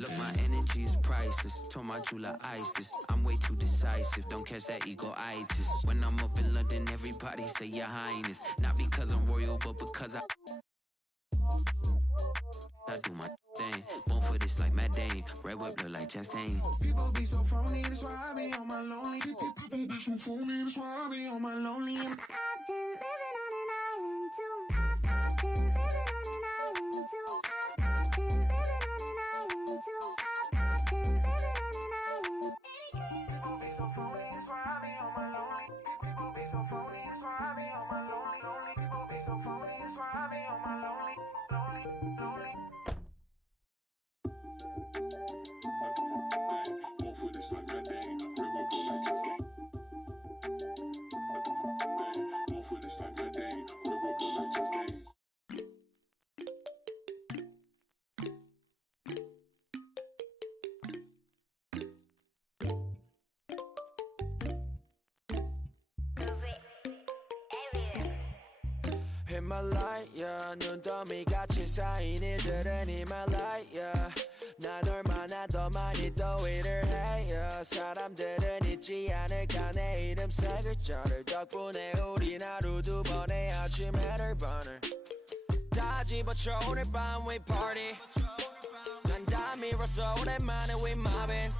Look, my energy is priceless. Told my jeweler ice this. I'm way too decisive. Don't catch that ego-itis. When I'm up in London, everybody say your highness. Not because I'm royal, but because I do my thing. Born for this like Matt Dane. Red whip look like Chastain. People be so phony, that's why I be on my lonely. People be so phony, that's why I be on my lonely. I've been living on an island too. I've been living on an island too. I've been living on an island too. I've been living on an island. People be so phony, that's why I be on my lonely. People be so phony, that's why I be on my lonely. People be so phony, that's why I be on my lonely. 히말라야 눈더미 같이 쌓인 일들은 히말라야 난 얼마나 더 많이 더위를 해요 사람들은 잊지 않을까 내 이름 세 글자를 덕분에 우린 하루 두 번의 아침 해를 버늘 다 집어쳐 오늘 밤 we party 난 다 밀었어 오랜만에 we mobbing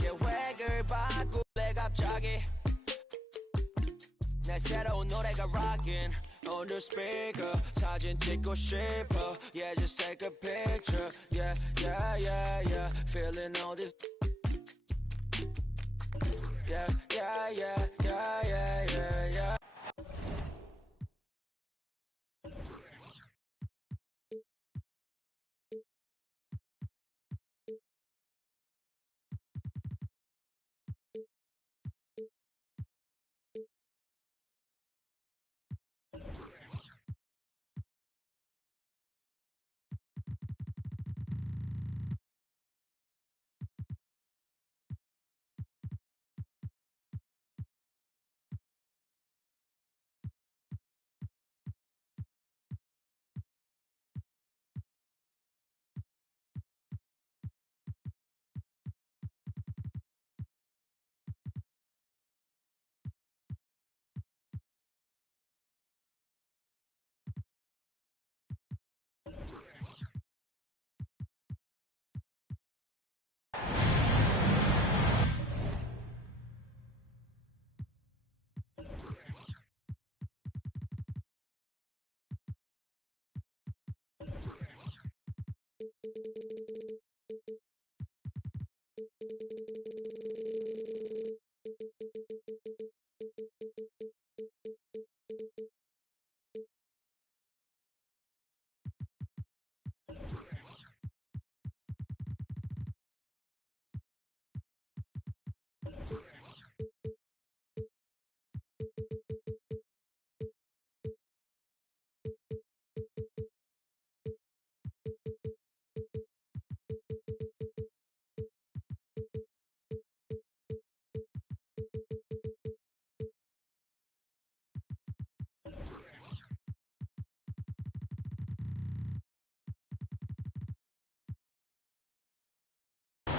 계획을 바꿀래 갑자기 내 새로운 노래가 rockin' on the speaker 사진 찍고 싶어 yeah just take a picture yeah yeah yeah yeah feeling all this yeah yeah yeah yeah yeah yeah yeah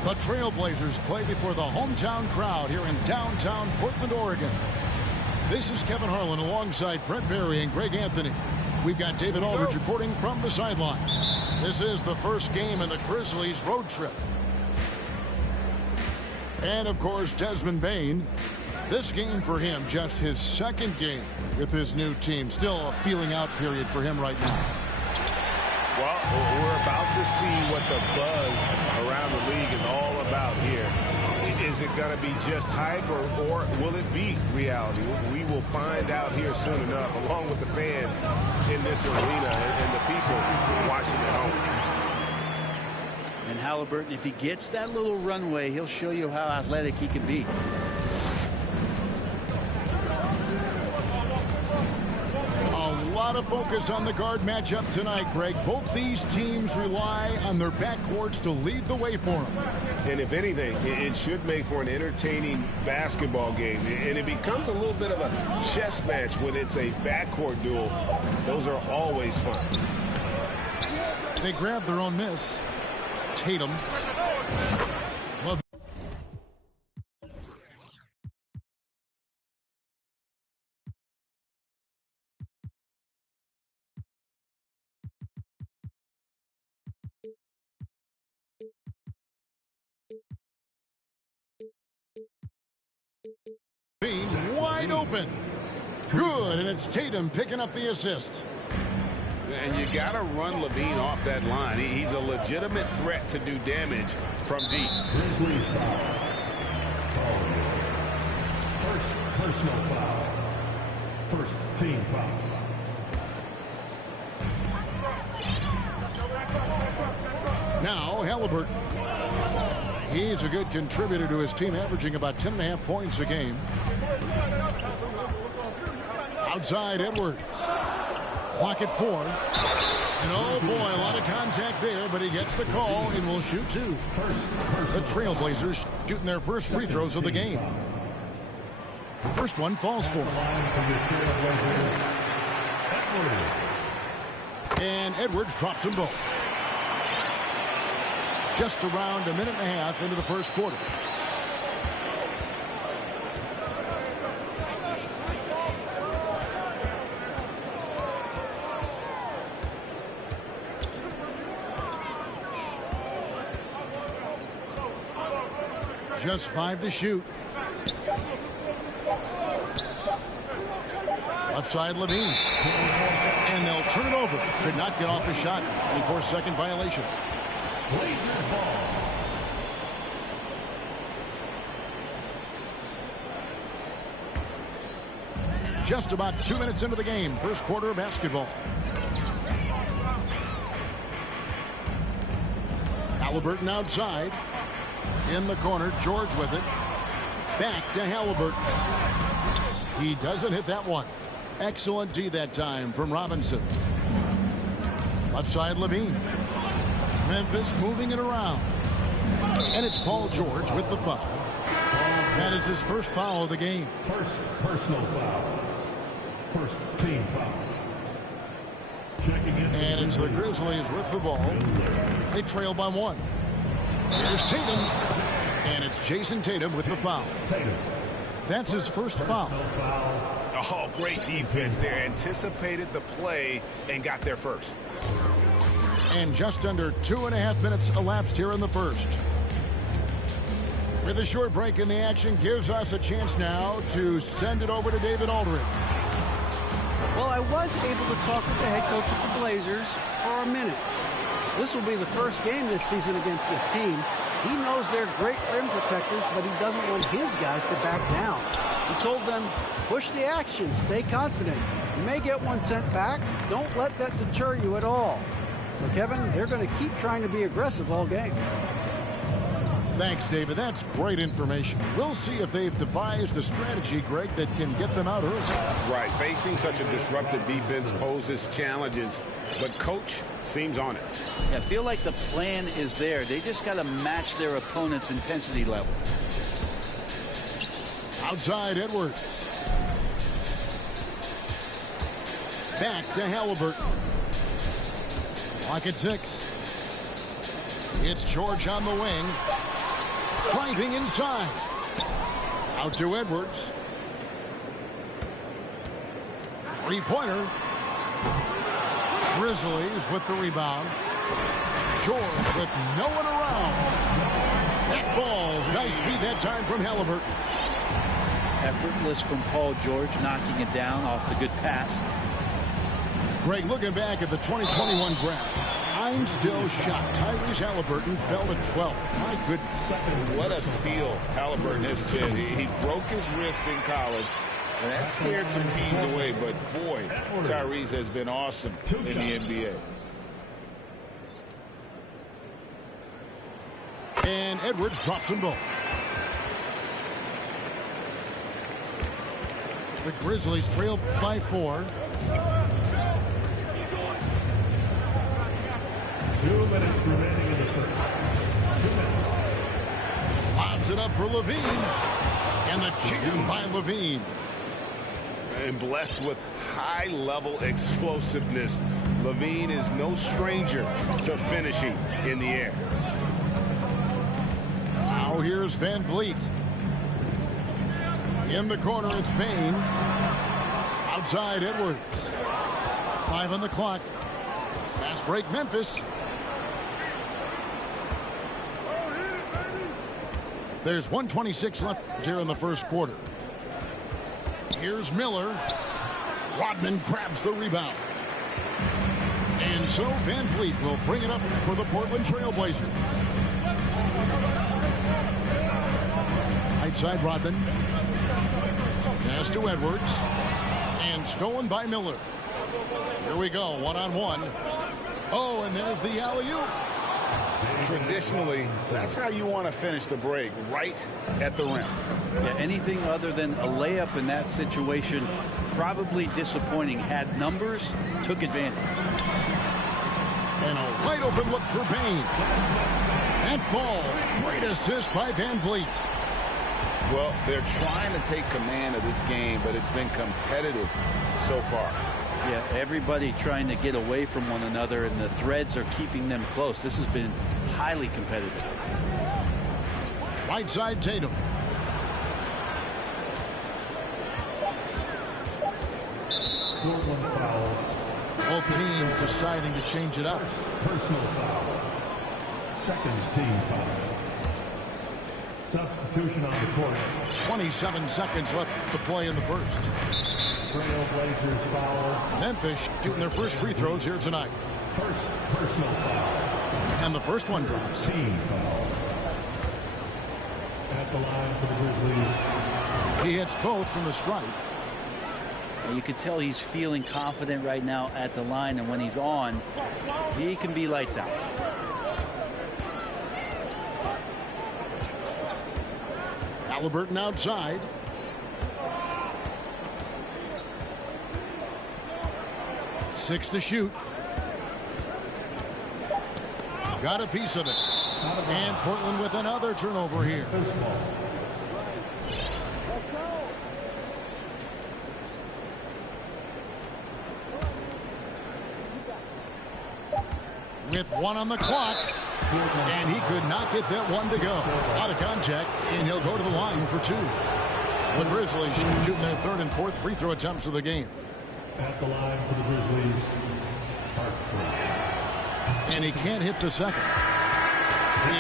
The Trailblazers play before the hometown crowd here in downtown Portland, Oregon. This is Kevin Harlan alongside Brent Barry and Greg Anthony. We've got David Aldridge reporting from the sideline. This is the first game in the Grizzlies road trip. And, of course, Desmond Bane. This game for him, just his second game with his new team. Still a feeling out period for him right now. Well, we're about to see what the buzz around the league is all about here. Is it going to be just hype or will it be reality? We will find out here soon enough, along with the fans in this arena and the people watching at home. And Halliburton, if he gets that little runway, he'll show you how athletic he can be. A lot of focus on the guard matchup tonight, Greg. Both these teams rely on their backcourts to lead the way for them. And if anything, it should make for an entertaining basketball game. And it becomes a little bit of a chess match when it's a backcourt duel. Those are always fun. They grab their own miss. Tatum. Wide open. Good, and it's Tatum picking up the assist. And you got to run LaVine off that line. He's a legitimate threat to do damage from deep. First personal foul. First team foul. Now Halliburton. He's a good contributor to his team, averaging about 10.5 points a game. Outside Edwards. Clock at 4. And oh boy, a lot of contact there, but he gets the call and will shoot 2. The Trailblazers shooting their first free throws of the game. First one falls for him. And Edwards drops them both. Just around a minute and a half into the first quarter. Just 5 to shoot. Left side LaVine. And they'll turn it over. Could not get off a shot. 24-second violation. Blazers ball. Just about 2 minutes into the game. First quarter of basketball. Halliburton outside. In the corner, George with it. Back to Halliburton. He doesn't hit that one. Excellent D that time from Robinson. Left side LaVine. Memphis moving it around. And it's Paul George with the foul. That is his first foul of the game. First personal foul. First team foul. Checking in. And it's the Grizzlies with the ball. They trail by 1. Here's Tatum. And it's Jason Tatum with the foul. That's his first foul. Oh, great defense there. Anticipated the play and got there first. And just under 2.5 minutes elapsed here in the first. With a short break in the action, gives us a chance now to send it over to David Aldridge. Well, I was able to talk with the head coach of the Blazers for a minute. This will be the first game this season against this team. He knows they're great rim protectors, but he doesn't want his guys to back down. He told them, push the action, stay confident. You may get one sent back. Don't let that deter you at all. So, Kevin, they're going to keep trying to be aggressive all game. Thanks, David. That's great information. We'll see if they've devised a strategy, Greg, that can get them out early. Right. Facing such a disruptive defense poses challenges, but Coach seems on it. Yeah, I feel like the plan is there. They just got to match their opponent's intensity level. Outside Edwards. Back to Halliburton. Clock at 6. It's George on the wing. Driving inside. Out to Edwards. Three-pointer. Grizzlies with the rebound. George with no one around. That falls. Nice feed that time from Halliburton. Effortless from Paul George, knocking it down off the good pass. Greg, looking back at the 2021 draft, I'm still shocked. Tyrese Halliburton fell to 12th. My goodness. What a steal Halliburton has been. He broke his wrist in college, and that scared some teams away. But, boy, Tyrese has been awesome in the NBA. And Edwards drops them both. The Grizzlies trail by 4. 2 minutes remaining in the first. 2 minutes. Lobs it up for LaVine. And the jam by LaVine. And blessed with high-level explosiveness. LaVine is no stranger to finishing in the air. So here's Van Vliet. In the corner, it's Payne. Outside, Edwards. 5 on the clock. Fast break, Memphis. There's 1:26 left here in the first quarter. Here's Miller. Rodman grabs the rebound. And so Van Vliet will bring it up for the Portland Trail Blazers. Right side, Rodman. Pass to Edwards. And stolen by Miller. Here we go, one-on-one. Oh, and there's the alley-oop. Traditionally, that's how you want to finish the break, right at the rim. Yeah, anything other than a layup in that situation, probably disappointing. Had numbers, took advantage. And a wide open look for Payne. That ball, great assist by Van Vliet. Well, they're trying to take command of this game, but it's been competitive so far. Yeah, everybody trying to get away from one another, and the threads are keeping them close. This has been highly competitive. Right side, Tatum. Portland foul. Both teams deciding to change it up. Personal foul. Second team foul. Substitution on the court. 27 seconds left to play in the first. Trail Blazers foul. Memphis shooting their first free throws here tonight. First personal foul. And the first one drops. Team foul. At the line for the Grizzlies. He hits both from the stripe. You could tell he's feeling confident right now at the line, and when he's on, he can be lights out. Halliburton outside. Six to shoot. Got a piece of it. And Portland with another turnover here. With one on the clock. And he could not get that one to go. Out of contact, and he'll go to the line for two. The Grizzlies shooting their third and fourth free throw attempts of the game. At the line for the Grizzlies. And he can't hit the second.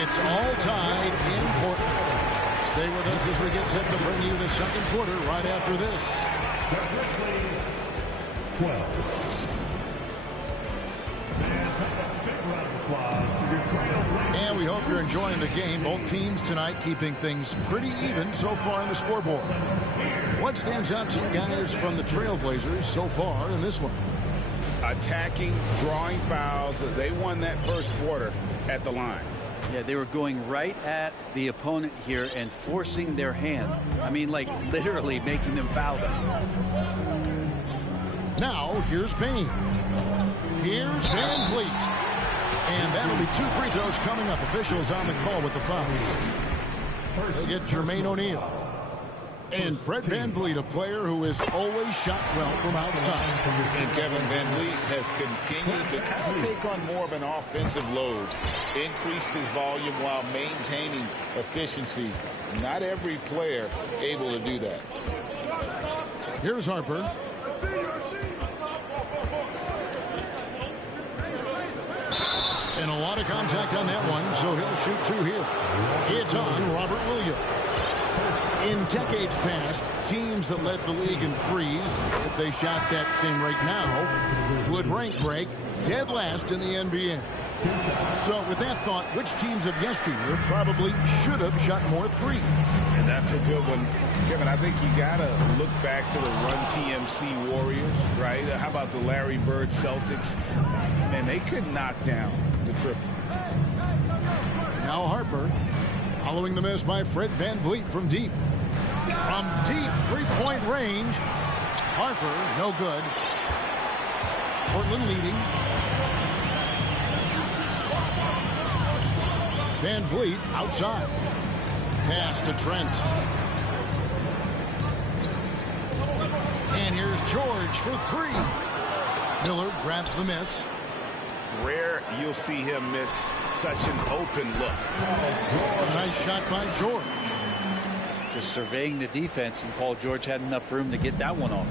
It's all tied in Portland. Stay with us as we get set to bring you the second quarter right after this. 12. And we hope you're enjoying the game. Both teams tonight keeping things pretty even so far in the scoreboard. What stands out to you guys from the Trailblazers so far in this one? Attacking, drawing fouls. They won that first quarter at the line. Yeah, they were going right at the opponent here and forcing their hand. I mean, like literally making them foul them. Now, here's Payne. Here's Van Vliet. And that'll be two free throws coming up. Officials on the call with the foul. They get Jermaine O'Neal. And Fred Van Vliet, a player who has always shot well from outside. And Kevin Van Vliet has continued to kind of take on more of an offensive load. Increased his volume while maintaining efficiency. Not every player able to do that. Here's Harper. And a lot of contact on that one, so he'll shoot two here. It's on Robert Williams. In decades past, teams that led the league in threes, if they shot that same rate now, would rank break dead last in the NBA. So with that thought, which teams of yesteryear probably should have shot more threes? And that's a good one. Kevin, I think you got to look back to the Run TMC Warriors, right? How about the Larry Bird Celtics? Man, they could knock down the triple. Now Harper, following the miss by Fred Van Vliet from deep. From deep three-point range. Harper, no good. Portland leading. Van Vliet outside. Pass to Trent. And here's George for three. Miller grabs the miss. rare you'll see him miss such an open look. A nice shot by George. Just surveying the defense, and Paul George had enough room to get that one off.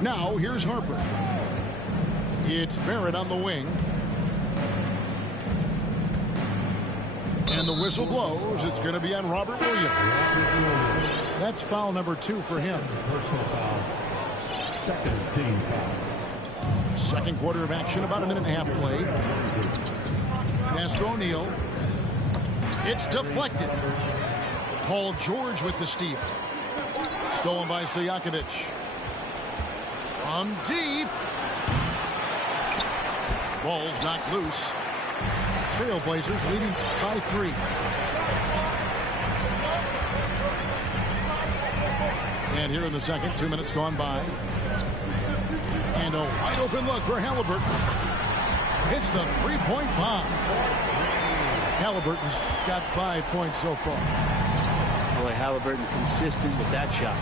Now here's Harper. It's Barrett on the wing. And the whistle blows. It's going to be on Robert Williams. That's foul number 2 for him. Personal foul. Second team foul. Second quarter of action, about a minute and a half played. Pass to O'Neal. It's deflected. Paul George with the steal. Stolen by Stojakovic. From deep. Ball's knocked loose. Trailblazers leading by 3. And here in the second, 2 minutes gone by. And a wide open look for Halliburton. Hits the three-point bomb. Halliburton's got 5 points so far. Boy, Halliburton consistent with that shot.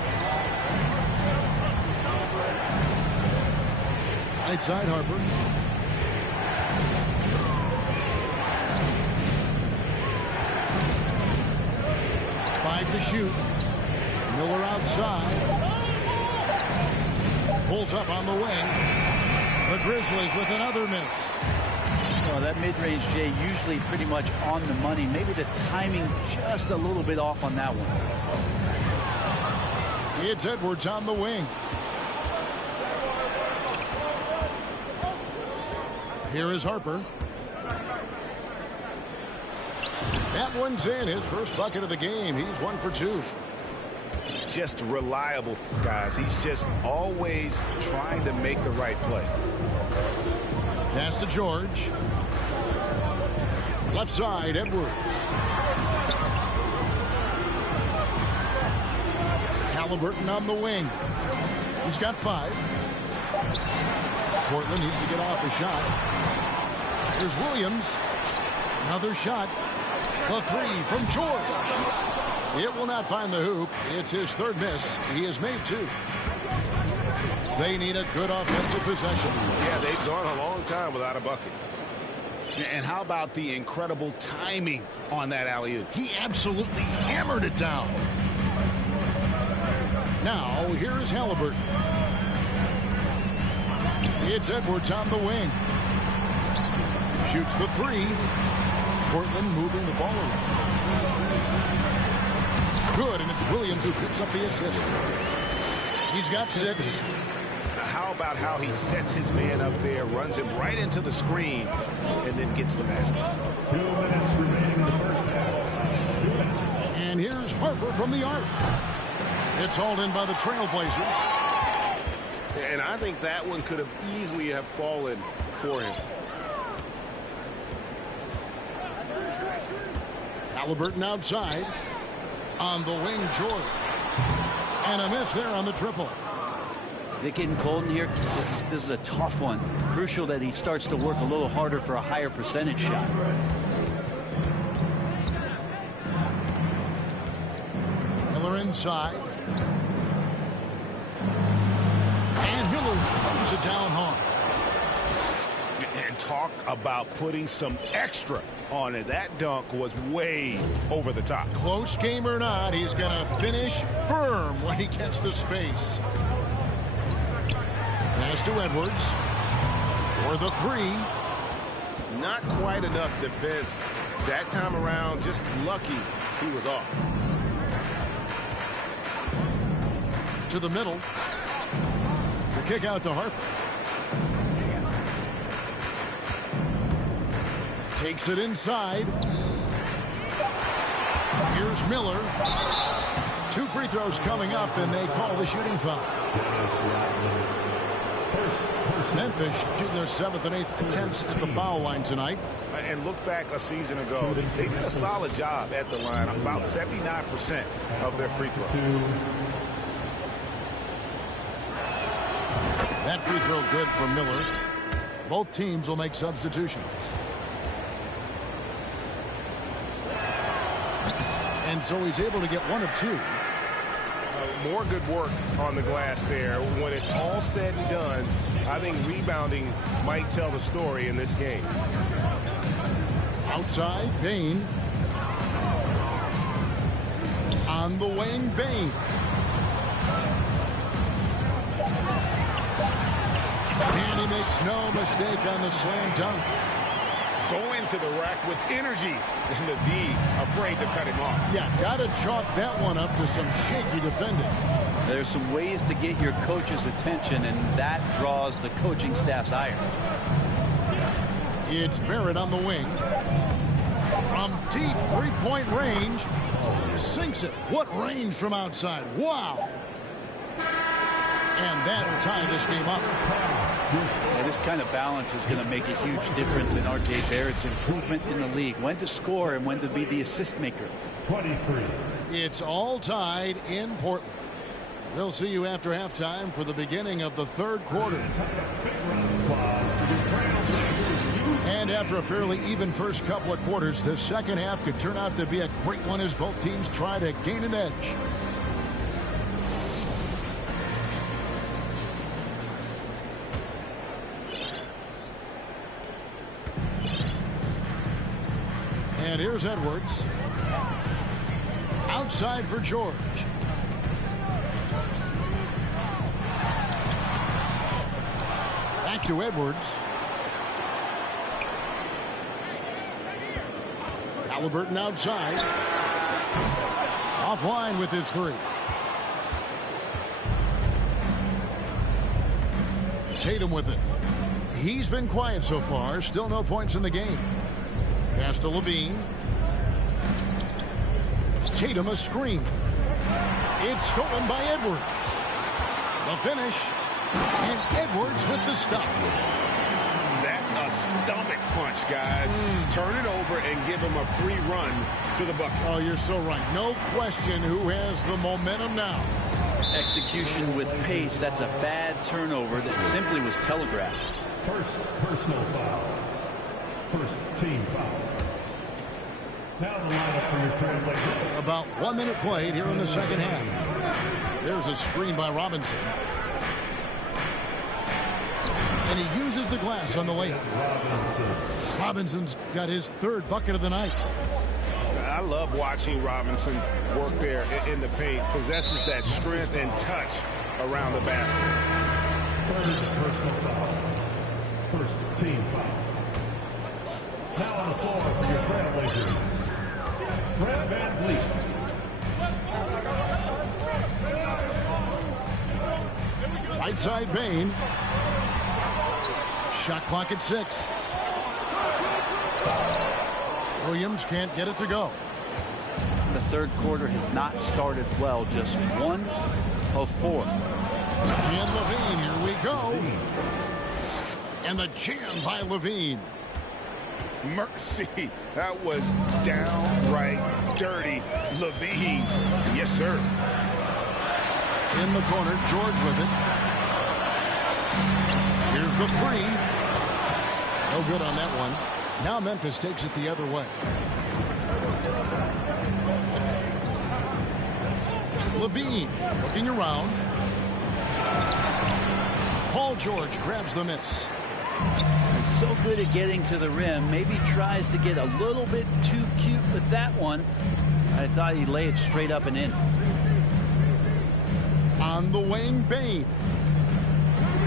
Right side, Harper. Five to shoot. Miller outside. Pulls up on the wing. The Grizzlies with another miss. Well, that mid-range, Jay, usually pretty much on the money. Maybe the timing just a little bit off on that one. It's Edwards on the wing. Here is Harper. That one's in. His first bucket of the game. He's 1 for 2. Just reliable, guys. He's just always trying to make the right play. Pass to George. Left side, Edwards. Halliburton on the wing. He's got 5. Portland needs to get off the shot. Here's Williams. Another shot. The 3 from George. It will not find the hoop. It's his 3rd miss. He has made 2. They need a good offensive possession. Yeah, they've gone a long time without a bucket. And how about the incredible timing on that alley-oop? He absolutely hammered it down. Now, here is Halliburton. It's Edwards on the wing. Shoots the 3. Portland moving the ball around. Good, and it's Williams who picks up the assist. He's got 6. How about how he sets his man up there, runs him right into the screen, and then gets the basket. 2 minutes remaining in the first half. 2 minutes. And here's Harper from the arc. It's hauled in by the Trailblazers. And I think that one could have easily have fallen for him. Halliburton outside. On the wing, George. And a miss there on the triple. Is it getting cold in here? This is a tough one. Crucial that he starts to work a little harder for a higher percentage shot. Miller inside. And Miller throws it down hard. And talk about putting some extra on it. That dunk was way over the top. Close game or not, he's going to finish firm when he gets the space. Pass to Edwards for the 3. Not quite enough defense that time around. Just lucky he was off. To the middle. The kick out to Harper. Takes it inside. Here's Miller. 2 free throws coming up, and they call the shooting foul. Memphis shooting their 7th and 8th attempts at the foul line tonight. And look back a season ago. They did a solid job at the line. About 79% of their free throws. That free throw good for Miller. Both teams will make substitutions. And so he's able to get 1 of 2. More good work on the glass there. When it's all said and done, I think rebounding might tell the story in this game. Outside, Bane. On the wing, Bane. And he makes no mistake on the slam dunk. Going to the rack with energy, and the D afraid to cut him off. Yeah, got to chalk that one up to some shaky defending. There's some ways to get your coach's attention, and that draws the coaching staff's ire. It's Barrett on the wing. From deep three-point range. Sinks it. What range from outside. Wow. And that'll tie this game up. Yeah, this kind of balance is going to make a huge difference in R.J. Barrett's improvement in the league. When to score and when to be the assist maker. 23. It's all tied in Portland. We'll see you after halftime for the beginning of the third quarter. And after a fairly even first couple of quarters, the second half could turn out to be a great one as both teams try to gain an edge. And here's Edwards. Outside for George. Back to Edwards. Halliburton outside. Offline with his three. Tatum with it. He's been quiet so far. Still no points in the game. Pass to Levine. Tatum a screen. It's stolen by Edwards. The finish. And Edwards with the stop. That's a stomach punch, guys. Turn it over and give him a free run to the bucket. Oh, you're so right. No question who has the momentum now. Execution with pace. That's a bad turnover that simply was telegraphed. First personal foul. First team foul. Now the lineup for your Trailblazers. About 1 minute played here in the second half. There's a screen by Robinson. And he uses the glass on the layup. Robinson's got his third bucket of the night. I love watching Robinson work there in the paint. Possesses that strength and touch around the basket. Third personal foul. First team foul. Now on the floor for your Trailblazers. Fred VanVleet. Right side Bane. Shot clock at 6. Williams can't get it to go. The third quarter has not started well. Just 1 of 4. And Levine, here we go. And the jam by Levine. Mercy. That was downright dirty. Levine. Yes, sir. In the corner, George with it. Here's the three. No good on that one. Now Memphis takes it the other way. Levine looking around. Paul George grabs the miss. He's so good at getting to the rim. Maybe tries to get a little bit too cute with that one. I thought he'd lay it straight up and in. On the wing, Bane.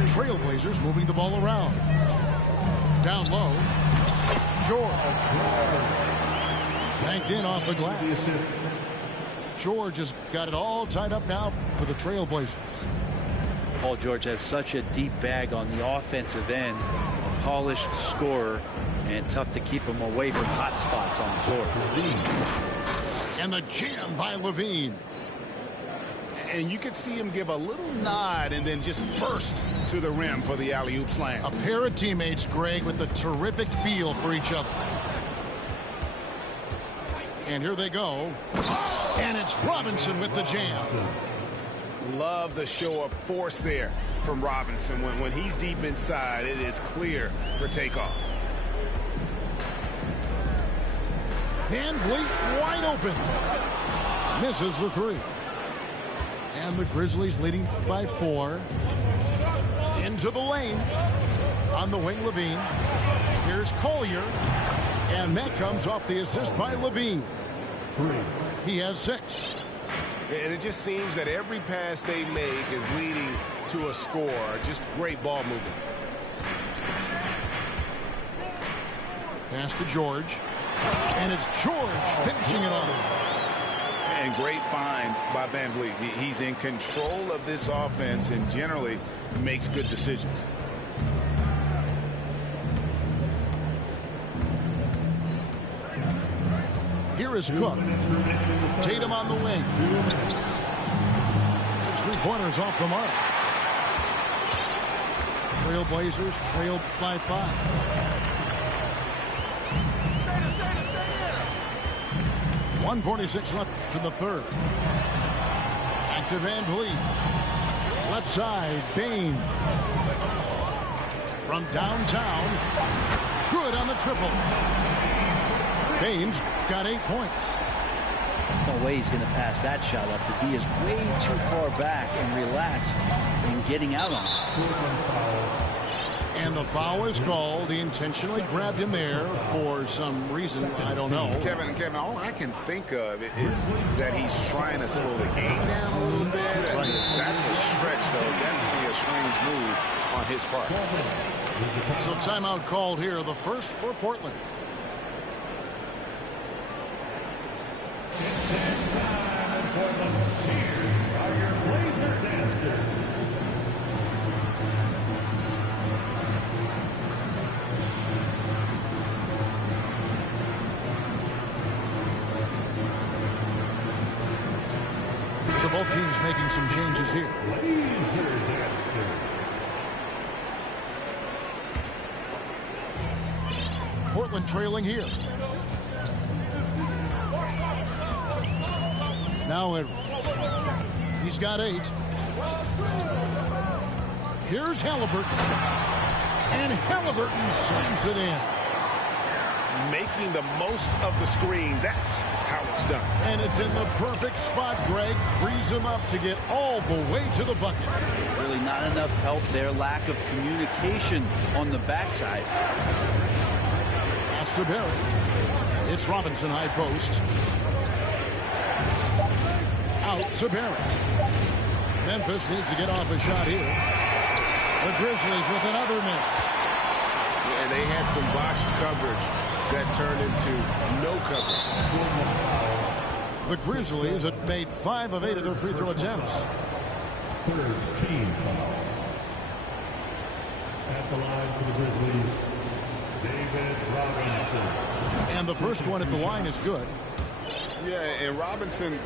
Trailblazers moving the ball around. Down low. George. Banked in off the glass. George has got it all tied up now for the Trailblazers. Paul George has such a deep bag on the offensive end. A polished scorer, and tough to keep him away from hot spots on the floor. And the jam by Levine. And you could see him give a little nod and then just burst to the rim for the alley-oop slam. A pair of teammates, Greg, with a terrific feel for each other. And here they go. And it's Robinson with the jam. Love the show of force there from Robinson. When he's deep inside, it is clear for takeoff. VanVleet wide open. Misses the three. And the Grizzlies leading by 4. Into the lane. On the wing, Levine. Here's Collier. And that comes off the assist by Levine. 3. He has 6. And it just seems that every pass they make is leading to a score. Just great ball movement. Pass to George. And it's George finishing it off. And great find by Van Vliet. He's in control of this offense and generally makes good decisions. Here is Cook. Tatum on the wing. There's 3 pointers off the mark. Trailblazers trailed by 5. 1:46 left in the third. Back to Van Vliet. Left side, Bane. From downtown. Good on the triple. Bane's got 8 points. No way he's going to pass that shot up. The D is way too far back and relaxed in getting out on it. And the foul is called. He intentionally grabbed him there for some reason. I don't know. Kevin, all I can think of is that he's trying to slow the game down a little bit. Right. That's a stretch, though. Definitely a strange move on his part. So timeout called here. The first for Portland. So both teams making some changes here. Portland trailing here. Now Edwards. He's got 8. Here's Halliburton. And Halliburton slams it in. Making the most of the screen. That's how it's done. And it's in the perfect spot. Greg frees him up to get all the way to the bucket. Really not enough help there. Lack of communication on the backside. Pass to Barrett. It's Robinson high post. Out to Barrett. Memphis needs to get off a shot here. The Grizzlies with another miss. And they had some botched coverage that turned into no coverage. The Grizzlies had made 5 of 8 of their free throw attempts. Third team foul. At the line for the Grizzlies, David Robinson. And the first one at the line is good. Yeah, and Robinson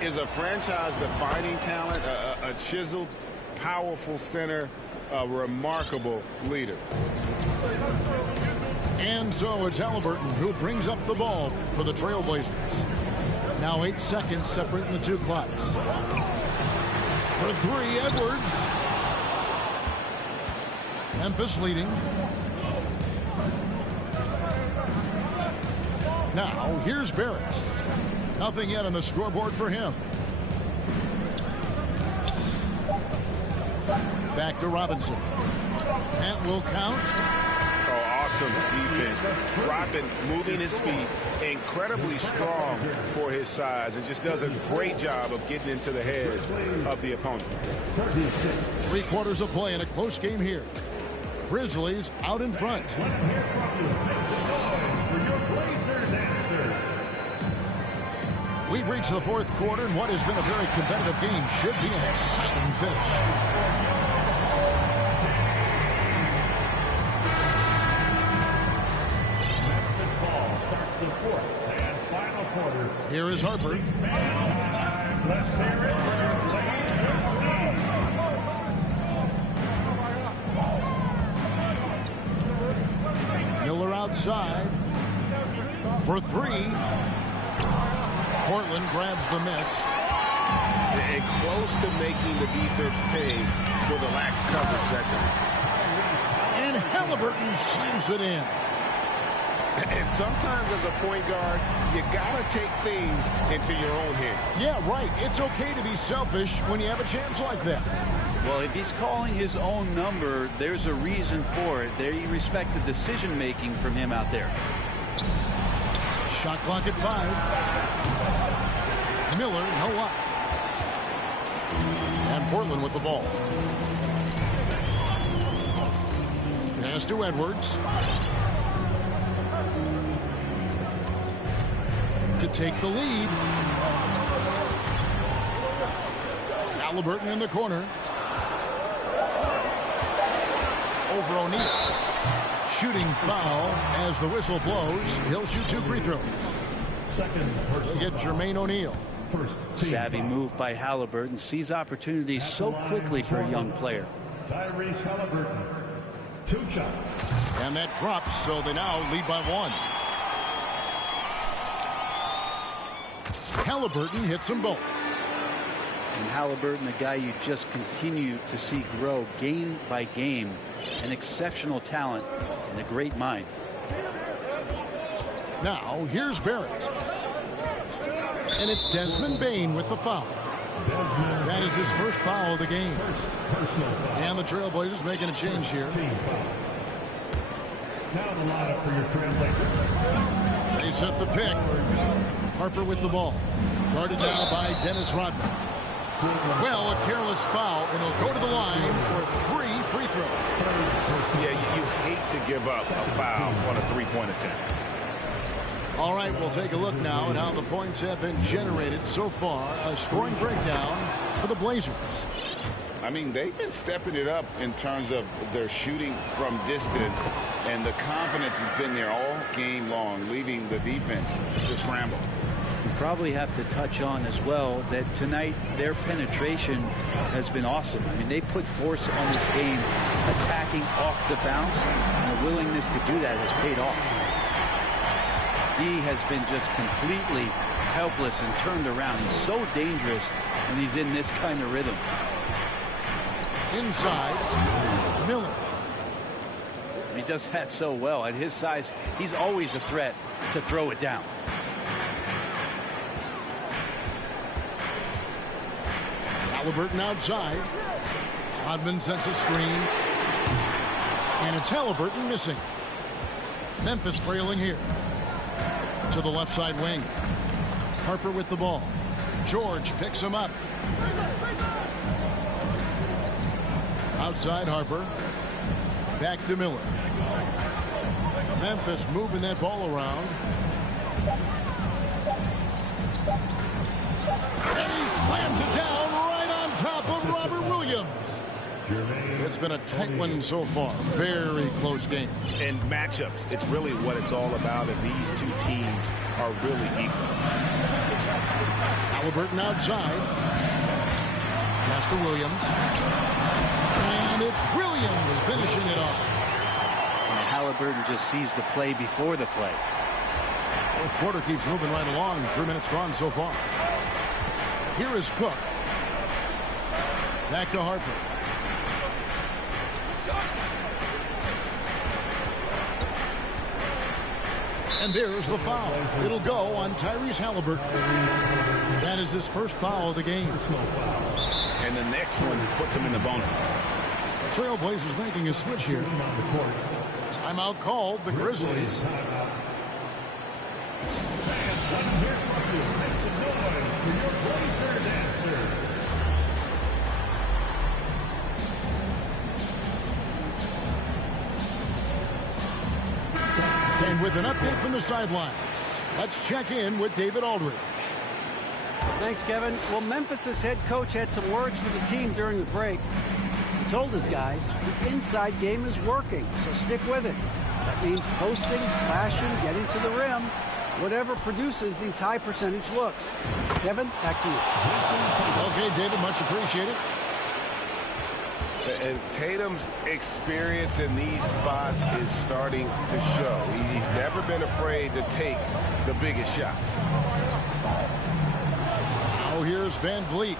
is a franchise-defining talent, a chiseled, powerful center, a remarkable leader. And so it's Halliburton who brings up the ball for the Trailblazers. Now 8 seconds separating the 2 clocks. For 3, Edwards. Memphis leading. Now here's Barrett. Nothing yet on the scoreboard for him. Back to Robinson. That will count. Awesome defense. Robin moving his feet, incredibly strong for his size, and just does a great job of getting into the head of the opponent. 3 quarters of play in a close game here. Grizzlies out in front. We've reached the 4th quarter, and what has been a very competitive game should be an exciting finish. Here is Harper. Miller outside for 3. Portland grabs the miss. And close to making the defense pay for the lax coverage that time. And Halliburton slams it in. And sometimes as a point guard, you got to take things into your own hands. Yeah, right. It's okay to be selfish when you have a chance like that. Well, if he's calling his own number, there's a reason for it. They respect the decision-making from him out there. Shot clock at 5. Miller, no luck. And Portland with the ball. Pass to Edwards. To take the lead. Halliburton in the corner. Over O'Neal. Shooting foul as the whistle blows. He'll shoot 2 free throws. They get Jermaine O'Neal. Savvy move by Halliburton. Sees opportunities so quickly for a young player. Tyrese Halliburton. 2 shots. And that drops, so they now lead by 1. Halliburton hits them both. And Halliburton, a guy you just continue to see grow game by game. An exceptional talent and a great mind. Now, here's Barrett. And it's Desmond Bane with the foul. That is his first foul of the game. And the Trailblazers making a change here. Now the lineup for your Trailblazers. They set the pick. Harper with the ball. Guarded now by Dennis Rodman. Well, a careless foul, and he'll go to the line for 3 free throws. Yeah, you hate to give up a foul on a 3-point attempt. All right, we'll take a look now at how the points have been generated so far. A scoring breakdown for the Blazers. I mean, they've been stepping it up in terms of their shooting from distance, and the confidence has been there all game long, leaving the defense to scramble. You probably have to touch on as well that tonight their penetration has been awesome. I mean, they put force on this game, attacking off the bounce, and the willingness to do that has paid off. D has been just completely helpless and turned around. He's so dangerous when he's in this kind of rhythm. Inside, Miller. He does that so well. At his size, he's always a threat to throw it down. Halliburton outside. Rodman sends a screen. And it's Halliburton missing. Memphis trailing here. To the left side wing. Harper with the ball. George picks him up. Outside Harper. Back to Miller. Memphis moving that ball around. And he slams it down right on top of Robert Williams. It's been a tight one so far. Very close game. And matchups, it's really what it's all about, and these two teams are really equal. Halliburton outside. Pass to Williams. And it's Williams finishing it off. And Halliburton just sees the play before the play. Fourth quarter keeps moving right along. 3 minutes gone so far. Here is Cook. Back to Harper. And there's the foul. It'll go on Tyrese Halliburton. That is his first foul of the game. And the next one puts him in the bonus. Trailblazers making a switch here. Timeout called, the Grizzlies. And with an update from the sidelines, let's check in with David Aldridge. Thanks, Kevin. Well, Memphis's head coach had some words for the team during the break. He told his guys the inside game is working, so stick with it. That means posting, slashing, getting to the rim, whatever produces these high percentage looks. Kevin, back to you. Okay, David, much appreciated. And Tatum's experience in these spots is starting to show. He's never been afraid to take the biggest shots. Now here's Van Vliet.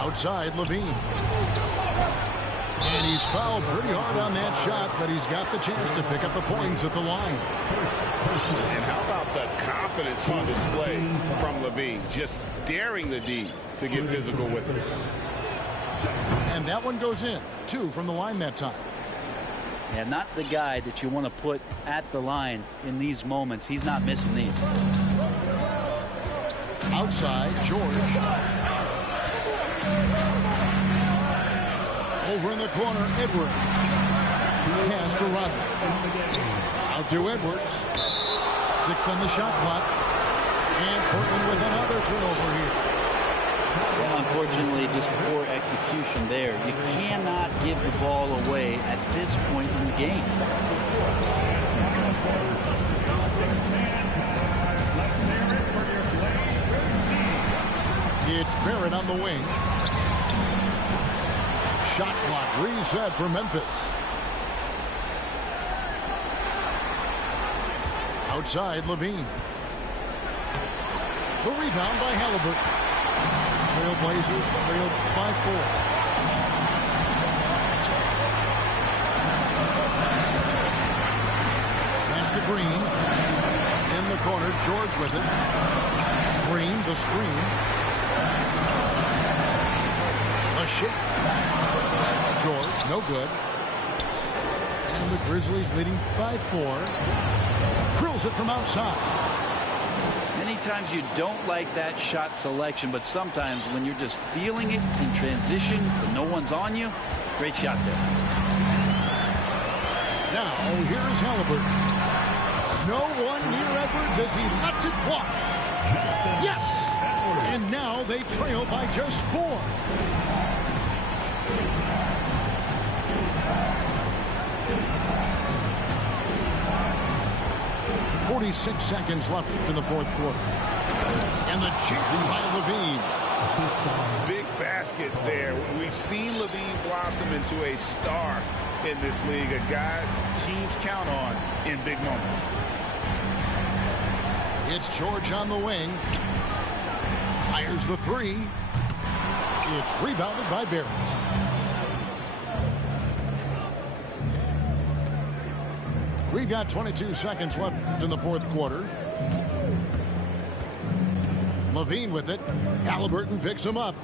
Outside, Levine. And he's fouled pretty hard on that shot, but he's got the chance to pick up the points at the line. And how about the confidence on display from LaVine? Just daring the D to get physical with it. And that one goes in. 2 from the line that time. Yeah, not the guy that you want to put at the line in these moments. He's not missing these. Outside, George. Over in the corner, Edwards. Pass to Rodney. Out to Edwards. 6 on the shot clock. And Portland with another turnover here. Well, unfortunately, just poor execution there. You cannot give the ball away at this point in the game. It's Barrett on the wing. Shot clock reset for Memphis. Outside, LaVine. The rebound by Halliburton. Trailblazers trailed by 4. Pass to Green. In the corner, George with it. Green, the screen. A shot. George, no good. And the Grizzlies leading by 4. Drills it from outside. Many times you don't like that shot selection, but sometimes when you're just feeling it in transition, when no one's on you, great shot there. Now, here's Halliburton. No one near Edwards as he lets it walk. Yes! And now they trail by just 4. .46 seconds left in the fourth quarter. And the jam by LaVine. Big basket there. We've seen LaVine blossom into a star in this league, a guy teams count on in big moments. It's George on the wing. Fires the 3. It's rebounded by Barrett. We've got 22 seconds left in the fourth quarter. LaVine with it. Halliburton picks him up.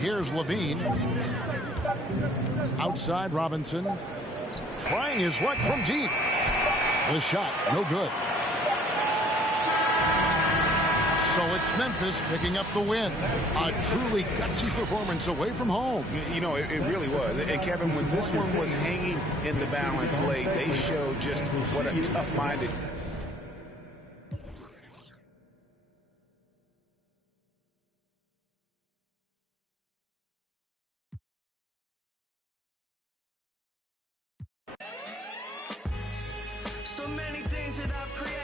Here's LaVine. Outside, Robinson. Trying his luck from deep. The shot, no good. So it's Memphis picking up the win. A truly gutsy performance away from home. You know, it really was. And Kevin, when this one was hanging in the balance late, they showed just what a tough-minded So many things that I've created.